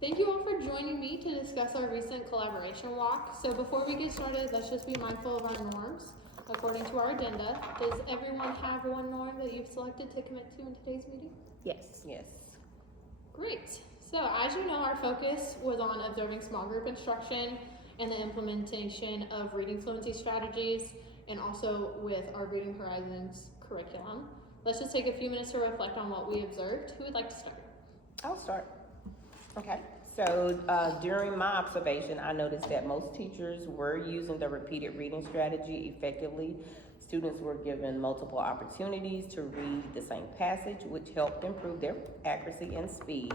Thank you all for joining me to discuss our recent collaboration walk. So before we get started, let's just be mindful of our norms. According to our agenda, does everyone have one norm that you've selected to commit to in today's meeting? Yes. Yes. Great. So as you know, our focus was on observing small group instruction and the implementation of reading fluency strategies, and also with our Reading Horizons curriculum. Let's just take a few minutes to reflect on what we observed. Who would like to start? I'll start. Okay. So during my observation, I noticed that most teachers were using the repeated reading strategy effectively. Students were given multiple opportunities to read the same passage, which helped improve their accuracy and speed.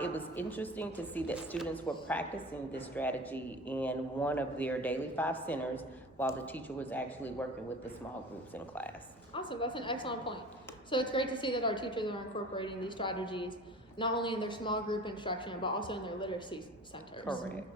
It was interesting to see that students were practicing this strategy in one of their daily 5 centers while the teacher was actually working with the small groups in class. Awesome, that's an excellent point. So it's great to see that our teachers are incorporating these strategies not only in their small group instruction, but also in their literacy centers. Correct.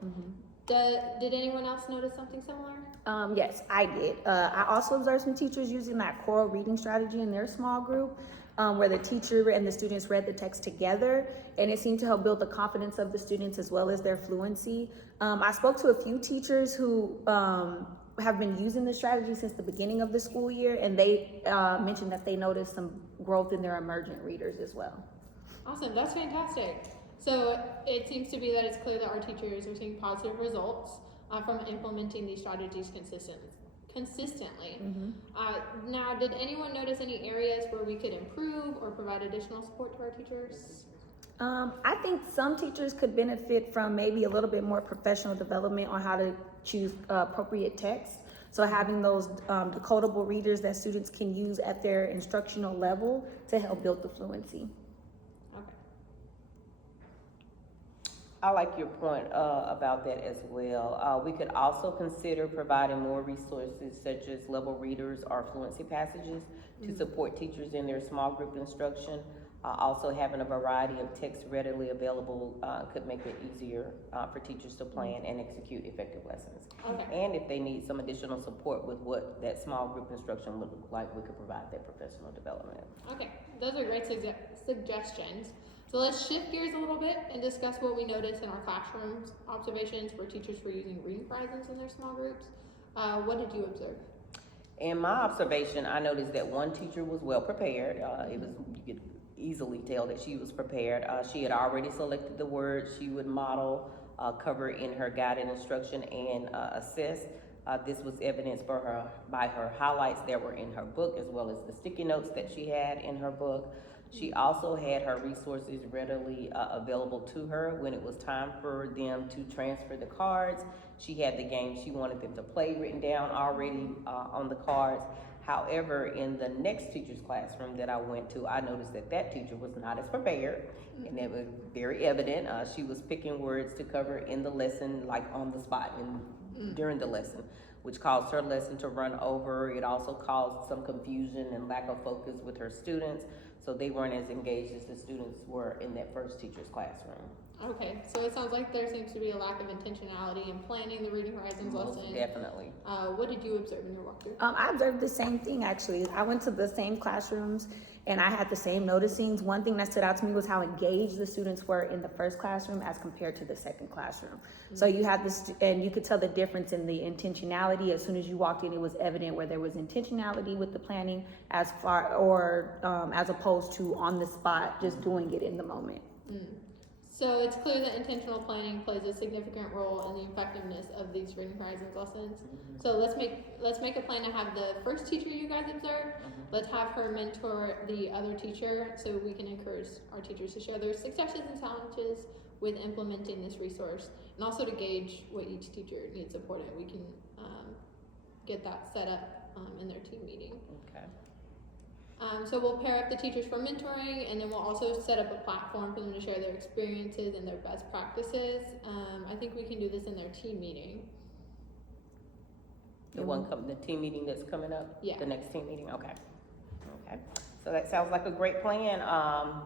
Did anyone else notice something similar? Yes, I did. I also observed some teachers using that choral reading strategy in their small group, where the teacher and the students read the text together, and it seemed to help build the confidence of the students as well as their fluency. I spoke to a few teachers who have been using this strategy since the beginning of the school year, and they mentioned that they noticed some growth in their emergent readers as well. Awesome, that's fantastic. So it seems to be that it's clear that our teachers are seeing positive results from implementing these strategies consistently. Now, did anyone notice any areas where we could improve or provide additional support to our teachers? I think some teachers could benefit from maybe a little bit more professional development on how to choose appropriate text. So having those decodable readers that students can use at their instructional level to help build the fluency. Okay. I like your point about that as well. We could also consider providing more resources such as level readers or fluency passages to support teachers in their small group instruction. Also having a variety of texts readily available could make it easier for teachers to plan and execute effective lessons. Okay. And if they need some additional support with what that small group instruction would look like, we could provide that professional development. Okay, those are great suggestions. So let's shift gears a little bit and discuss what we noticed in our classrooms observations where teachers were using reading horizons in their small groups. What did you observe? In my observation, I noticed that one teacher was well prepared. You could easily tell that she was prepared. She had already selected the words she would model, cover in her guided instruction, and assess. This was evidenced by her highlights that were in her book, as well as the sticky notes that she had in her book. She also had her resources readily available to her when it was time for them to transfer the cards. She had the game she wanted them to play written down already on the cards. However, in the next teacher's classroom that I went to, I noticed that teacher was not as prepared, and it was very evident. She was picking words to cover in the lesson, like on the spot during the lesson, which caused her lesson to run over. It also caused some confusion and lack of focus with her students, so they weren't as engaged as the students were in that first teacher's classroom. Okay, so it sounds like there seems to be a lack of intentionality in planning the Reading Horizons lesson. Definitely. What did you observe in your walkthrough? I observed the same thing actually. I went to the same classrooms and I had the same noticings. One thing that stood out to me was how engaged the students were in the first classroom as compared to the second classroom. So you had this, and you could tell the difference in the intentionality. As soon as you walked in, it was evident where there was intentionality with the planning as opposed to on the spot, just doing it in the moment. So it's clear that intentional planning plays a significant role in the effectiveness of these Reading Horizons lessons. So let's make a plan to have the first teacher you guys observe. Let's have her mentor the other teacher so we can encourage our teachers to share their successes and challenges with implementing this resource, and also to gauge what each teacher needs support in. We can get that set up in their team meeting. Okay. So we'll pair up the teachers for mentoring, and then we'll also set up a platform for them to share their experiences and their best practices. I think we can do this in their team meeting. The team meeting that's coming up? Yeah. The next team meeting? Okay. So that sounds like a great plan.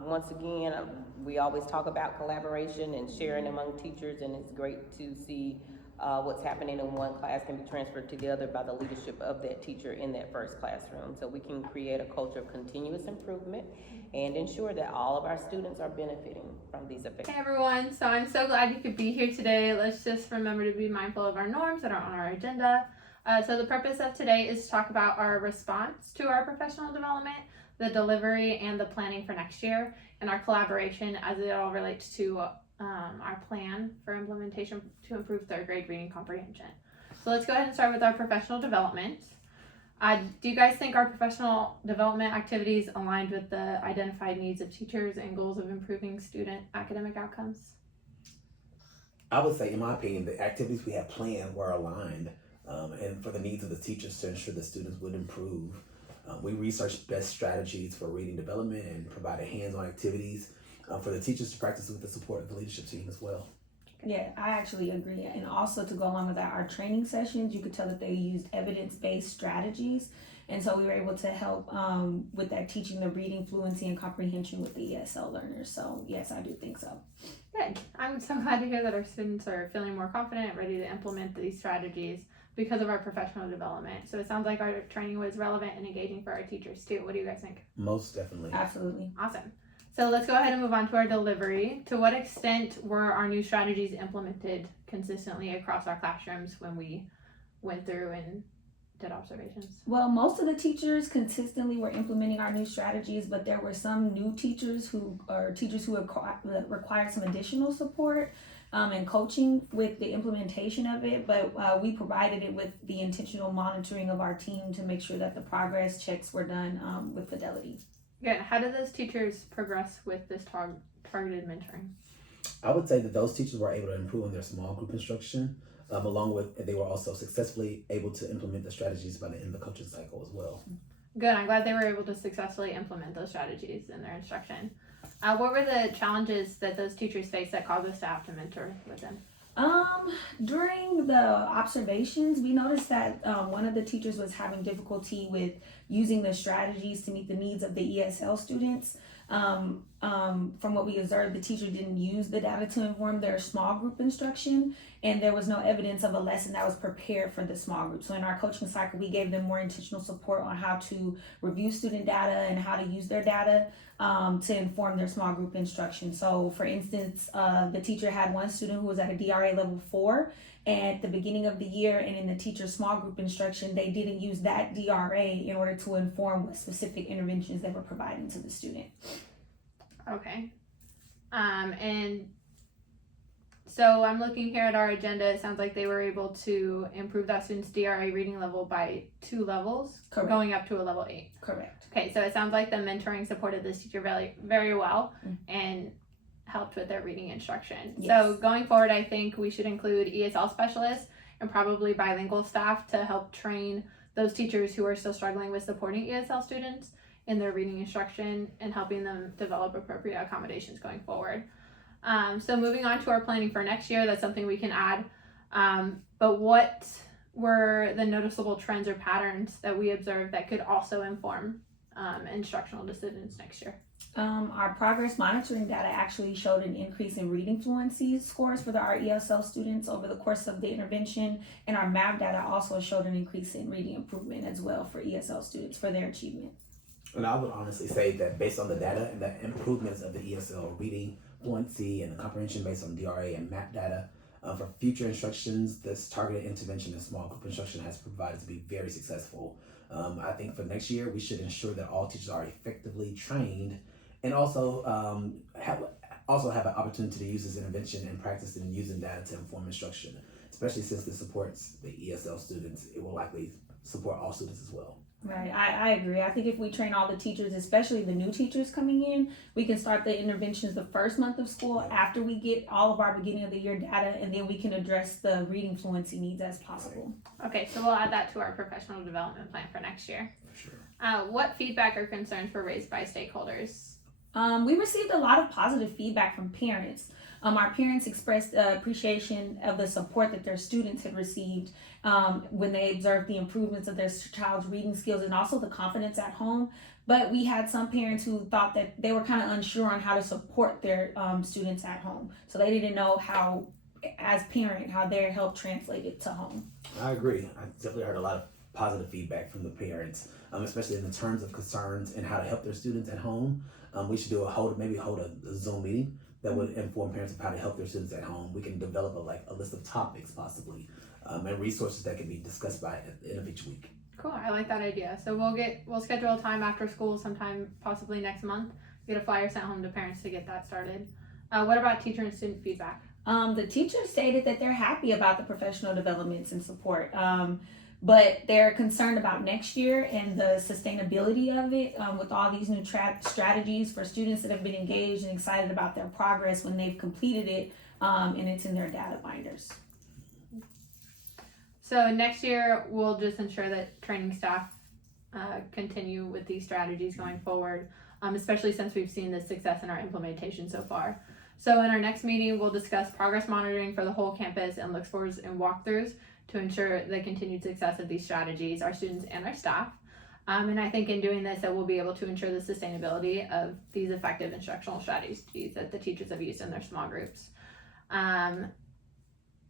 Once again, we always talk about collaboration and sharing among teachers, and it's great to see what's happening in one class can be transferred to the other by the leadership of that teacher in that first classroom. So we can create a culture of continuous improvement and ensure that all of our students are benefiting from these effects. Hey everyone, so I'm so glad you could be here today. Let's just remember to be mindful of our norms that are on our agenda. So the purpose of today is to talk about our response to our professional development, the delivery, and the planning for next year, and our collaboration as it all relates to our plan for implementation to improve third grade reading comprehension. So let's go ahead and start with our professional development. Do you guys think our professional development activities aligned with the identified needs of teachers and goals of improving student academic outcomes? I would say, in my opinion, the activities we had planned were aligned and for the needs of the teachers to ensure the students would improve. We researched best strategies for reading development and provided hands-on activities for the teachers to practice with the support of the leadership team as well. Yeah, I actually agree. And also to go along with that, our training sessions, you could tell that they used evidence-based strategies. And so we were able to help with that, teaching the reading fluency and comprehension with the ESL learners. So yes, I do think so. Good. I'm so glad to hear that our students are feeling more confident, ready to implement these strategies because of our professional development. So it sounds like our training was relevant and engaging for our teachers too. What do you guys think? Most definitely. Absolutely. Awesome. So let's go ahead and move on to our delivery. To what extent were our new strategies implemented consistently across our classrooms when we went through and did observations? Well, most of the teachers consistently were implementing our new strategies, but there were some new teachers who required some additional support and coaching with the implementation of it. But we provided it with the intentional monitoring of our team to make sure that the progress checks were done with fidelity. Good. How did those teachers progress with this targeted mentoring? I would say that those teachers were able to improve on their small group instruction, along with they were also successfully able to implement the strategies by the end of the coaching cycle as well. Good. I'm glad they were able to successfully implement those strategies in their instruction. What were the challenges that those teachers faced that caused us to have to mentor with them? During the observations, we noticed that one of the teachers was having difficulty with using the strategies to meet the needs of the ESL students. From what we observed, the teacher didn't use the data to inform their small group instruction, and there was no evidence of a lesson that was prepared for the small group. So in our coaching cycle, we gave them more intentional support on how to review student data and how to use their data to inform their small group instruction. So for instance, the teacher had one student who was at a DRA level 4 at the beginning of the year, and in the teacher's small group instruction, they didn't use that DRA in order to inform what specific interventions they were providing to the student. Okay. And so I'm looking here at our agenda. It sounds like they were able to improve that student's DRA reading level by 2 levels, Correct. Going up to a level 8. Correct. Okay, so it sounds like the mentoring supported this teacher very, very well and helped with their reading instruction. Yes. So going forward, I think we should include ESL specialists and probably bilingual staff to help train those teachers who are still struggling with supporting ESL students in their reading instruction and helping them develop appropriate accommodations going forward. So moving on to our planning for next year, that's something we can add. But what were the noticeable trends or patterns that we observed that could also inform instructional decisions next year? Our progress monitoring data actually showed an increase in reading fluency scores for our ESL students over the course of the intervention, and our MAP data also showed an increase in reading improvement as well for ESL students for their achievement. And I would honestly say that based on the data and the improvements of the ESL reading fluency and comprehension based on DRA and MAP data, for future instructions, this targeted intervention in small group instruction has provided to be very successful. I think for next year, we should ensure that all teachers are effectively trained and also have an opportunity to use this intervention and practice in using data to inform instruction, especially since this supports the ESL students. It will likely support all students as well. Right, I agree. I think if we train all the teachers, especially the new teachers coming in, we can start the interventions the first month of school after we get all of our beginning of the year data, and then we can address the reading fluency needs as possible. Okay, so we'll add that to our professional development plan for next year. For sure. What feedback or concerns were raised by stakeholders? We received a lot of positive feedback from parents. Our parents expressed appreciation of the support that their students had received when they observed the improvements of their child's reading skills and also the confidence at home. But we had some parents who thought that they were kind of unsure on how to support their students at home. So they didn't know how as parent, how they're helped translate it to home. I agree. I definitely heard a lot of positive feedback from the parents, especially in the terms of concerns and how to help their students at home. We should hold a Zoom meeting that would inform parents of how to help their students at home. We can develop a list of topics possibly, and resources that can be discussed at the end of each week. Cool, I like that idea. So we'll schedule a time after school sometime possibly next month. Get a flyer sent home to parents to get that started. What about teacher and student feedback? The teachers stated that they're happy about the professional developments and support, but they're concerned about next year and the sustainability of it with all these new strategies for students that have been engaged and excited about their progress when they've completed it, and it's in their data binders. So next year, we'll just ensure that training staff continue with these strategies going forward, especially since we've seen the success in our implementation so far. So in our next meeting, we'll discuss progress monitoring for the whole campus and look-fors and walkthroughs to ensure the continued success of these strategies, our students and our staff. And I think in doing this, that we'll be able to ensure the sustainability of these effective instructional strategies that the teachers have used in their small groups. And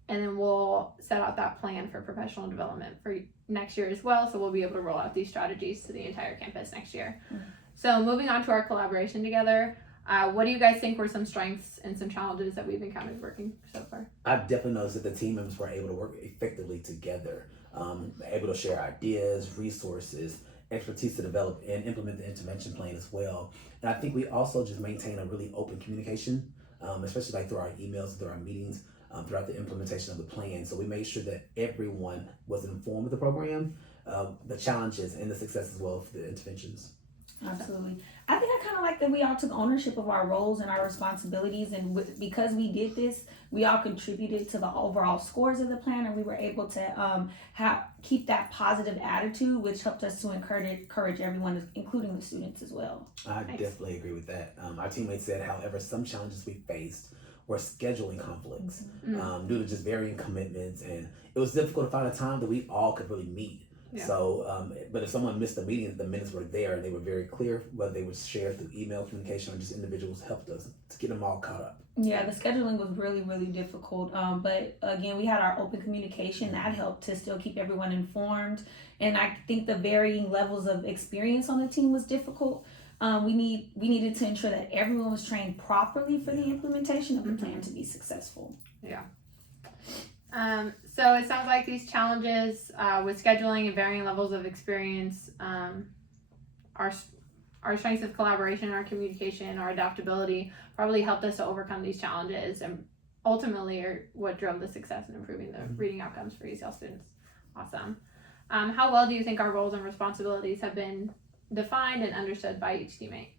then we'll set out that plan for professional development for next year as well. So we'll be able to roll out these strategies to the entire campus next year. Mm-hmm. So moving on to our collaboration together, what do you guys think were some strengths and some challenges that we've encountered working so far? I've definitely noticed that the team members were able to work effectively together, able to share ideas, resources, expertise to develop and implement the intervention plan as well. And I think we also just maintain a really open communication, especially like through our emails, through our meetings, throughout the implementation of the plan. So we made sure that everyone was informed of the program, the challenges and the success as well of the interventions. Absolutely. I think I kind of like that we all took ownership of our roles and our responsibilities, and because we did this, we all contributed to the overall scores of the plan, and we were able to keep that positive attitude, which helped us to encourage everyone, including the students as well. I definitely agree with that. Our teammates said, however, some challenges we faced were scheduling conflicts due to just varying commitments, and it was difficult to find a time that we all could really meet. Yeah. So, but if someone missed the meeting, the minutes were there and they were very clear, whether they were shared through email communication or just individuals helped us to get them all caught up. Yeah, the scheduling was really, really difficult. But again, we had our open communication that helped to still keep everyone informed. And I think the varying levels of experience on the team was difficult. We needed to ensure that everyone was trained properly for the implementation of the plan to be successful. Yeah. So it sounds like these challenges with scheduling and varying levels of experience, our strengths of collaboration, our communication, our adaptability probably helped us to overcome these challenges and ultimately are what drove the success in improving the reading outcomes for ESL students. Awesome. How well do you think our roles and responsibilities have been defined and understood by each teammate?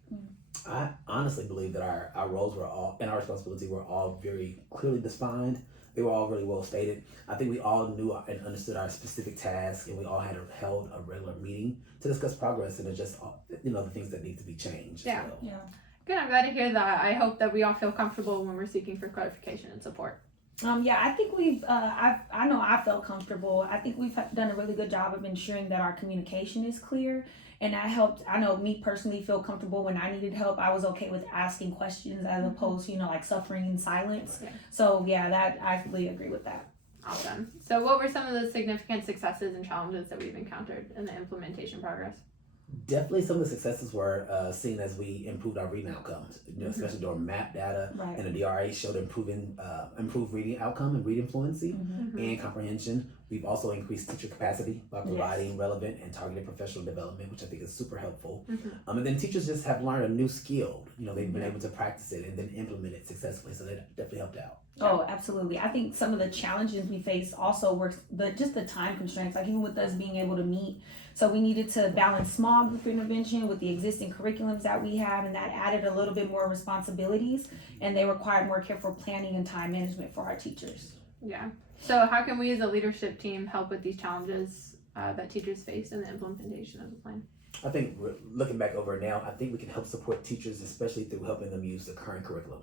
I honestly believe that our roles were all and our responsibilities were all very clearly defined. They were all really well stated. I think we all knew and understood our specific tasks, and we all held a regular meeting to discuss progress and adjust, the things that need to be changed. Yeah. So. Yeah. Good. I'm glad to hear that. I hope that we all feel comfortable when we're seeking for clarification and support. I think we've. I know I felt comfortable. I think we've done a really good job of ensuring that our communication is clear. And that helped. I know me personally feel comfortable when I needed help. I was okay with asking questions as opposed to, like suffering in silence. Yeah. So yeah, I fully agree with that. Awesome. So what were some of the significant successes and challenges that we've encountered in the implementation progress? Definitely some of the successes were seen as we improved our reading outcomes, especially during MAP data, right. And the DRA showed improved reading outcome and reading fluency and comprehension. We've also increased teacher capacity by providing relevant and targeted professional development, which I think is super helpful. And then teachers just have learned a new skill. They've been able to practice it and then implement it successfully, so that definitely helped out. Oh, absolutely. I think some of the challenges we faced also were just the time constraints, like even with us being able to meet. So we needed to balance small group intervention with the existing curriculums that we have, and that added a little bit more responsibilities, and they required more careful planning and time management for our teachers. Yeah. So how can we as a leadership team help with these challenges that teachers face in the implementation of the plan? I think looking back over it now, I think we can help support teachers, especially through helping them use the current curriculum,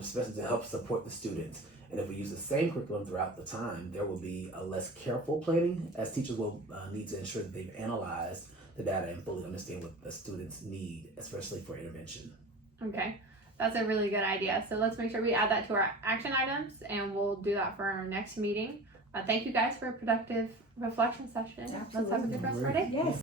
especially to help support the students. And if we use the same curriculum throughout the time, there will be a less careful planning, as teachers will need to ensure that they've analyzed the data and fully understand what the students need, especially for intervention. Okay. That's a really good idea. So let's make sure we add that to our action items, and we'll do that for our next meeting. Thank you guys for a productive reflection session. Let's have a good rest of our day. Yes.